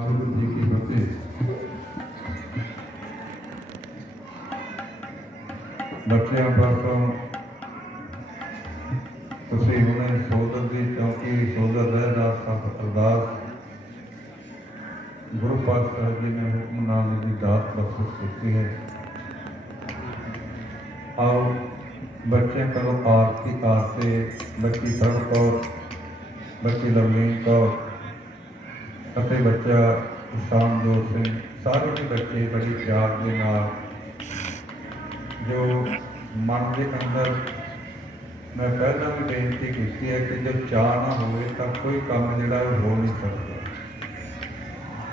ਵਾਹਿਗੁਰੂ ਜੀ ਕੀ ਫਤਿਹ ਬੱਚਿਆਂ ਪਾਸੋਂ ਤੁਸੀਂ ਹੁਣੇ ਸੋਦਰ ਦੀ ਚੌਕੀ ਸੋਦਰ ਰਹਿਦਾ ਸਾਹਿਬ ਅਰਦਾਸ ਗੁਰੂ ਪਾਤਸ਼ਾਹ ਜੀ ਨੇ ਹੁਕਮਨਾਮੇ ਦੀ ਦਾਤ ਬਖਸ਼ਿਸ਼ ਕੀਤੀ ਹੈ ਆਓ ਬੱਚੇ ਕਰੋ ਆਰਤੀ ਆਰਤੇ ਬੱਚੀ ਸਰਵ ਕੌਰ ਬੱਚੀ ਲਵਲੀਨ ਕੌਰ ਅਤੇ ਬੱਚਾ ਸ਼ਾਮਜੋਤ ਸਿੰਘ ਸਾਰੇ ਹੀ ਬੱਚੇ ਬੜੀ ਪਿਆਰ ਦੇ ਨਾਲ ਜੋ ਮਨ ਦੇ ਅੰਦਰ ਮੈਂ ਪਹਿਲਾਂ ਵੀ ਬੇਨਤੀ ਕੀਤੀ ਹੈ ਕਿ ਜੇ ਚਾਹ ਨਾ ਹੋਵੇ ਤਾਂ ਕੋਈ ਕੰਮ ਜਿਹੜਾ ਉਹ ਹੋ ਨਹੀਂ ਸਕਦਾ।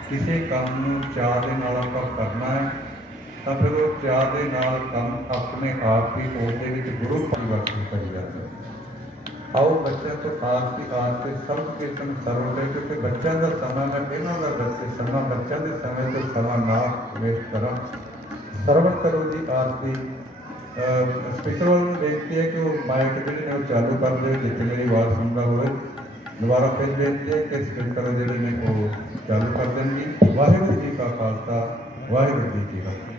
ਕਿਸੇ ਕੰਮ ਨੂੰ ਚਾਹ ਦੇ ਨਾਲ ਆਪਾਂ ਕਰਨਾ ਹੈ, ਤਾਂ ਫਿਰ ਉਹ ਚਾਹ ਦੇ ਨਾਲ ਕੰਮ ਆਪਣੇ ਆਪ ਹੀ ਉਹਦੇ ਵਿੱਚ ਗੁਰੂ ਪਰਿਵਰਤਨ ਕਰੀ ਜਾਂਦਾ ਹੈ ਆਓ ਬੱਚਿਆਂ ਤੋਂ ਆਸਤੀ ਆਸ 'ਤੇ ਸਭ ਕੀਰਤਨ ਸਰਵ ਦੇ ਕਿਉਂਕਿ ਬੱਚਿਆਂ ਦਾ ਸਮਾਂ ਮੈਂ ਇਹਨਾਂ ਦਾ ਬੱਚੇ ਸਮਾਂ, ਬੱਚਿਆਂ ਦੇ ਸਮੇਂ ਤੋਂ ਸਮਾਂ ਨਾ ਵੇਸਟ ਕਰਾਂ। ਸਰਵਣ ਕਰੋ ਜੀ ਆਰਤੀ ਸਪੀਕਰ ਨੂੰ ਬੇਨਤੀ ਹੈ ਕਿ ਉਹ ਮਾਈਕ ਜਿਹੜੇ ਨੇ ਉਹ ਚਾਲੂ ਕਰ ਦਿਓ, ਜਿੱਥੇ ਮੇਰੀ ਆਵਾਜ਼ ਸੁਣਦਾ ਹੋਵੇ। ਦੁਬਾਰਾ ਫਿਰ ਬੇਨਤੀ ਹੈ ਕਿ ਸਪੀਕਰ ਜਿਹੜੇ ਨੇ ਉਹ ਚਾਲੂ ਕਰ ਦੇਣਗੇ। ਵਾਹਿਗੁਰੂ ਜੀ ਕਾ ਖਾਲਸਾ, ਵਾਹਿਗੁਰੂ ਜੀ ਕੀ ਫਤਿਹ।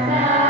Christmas.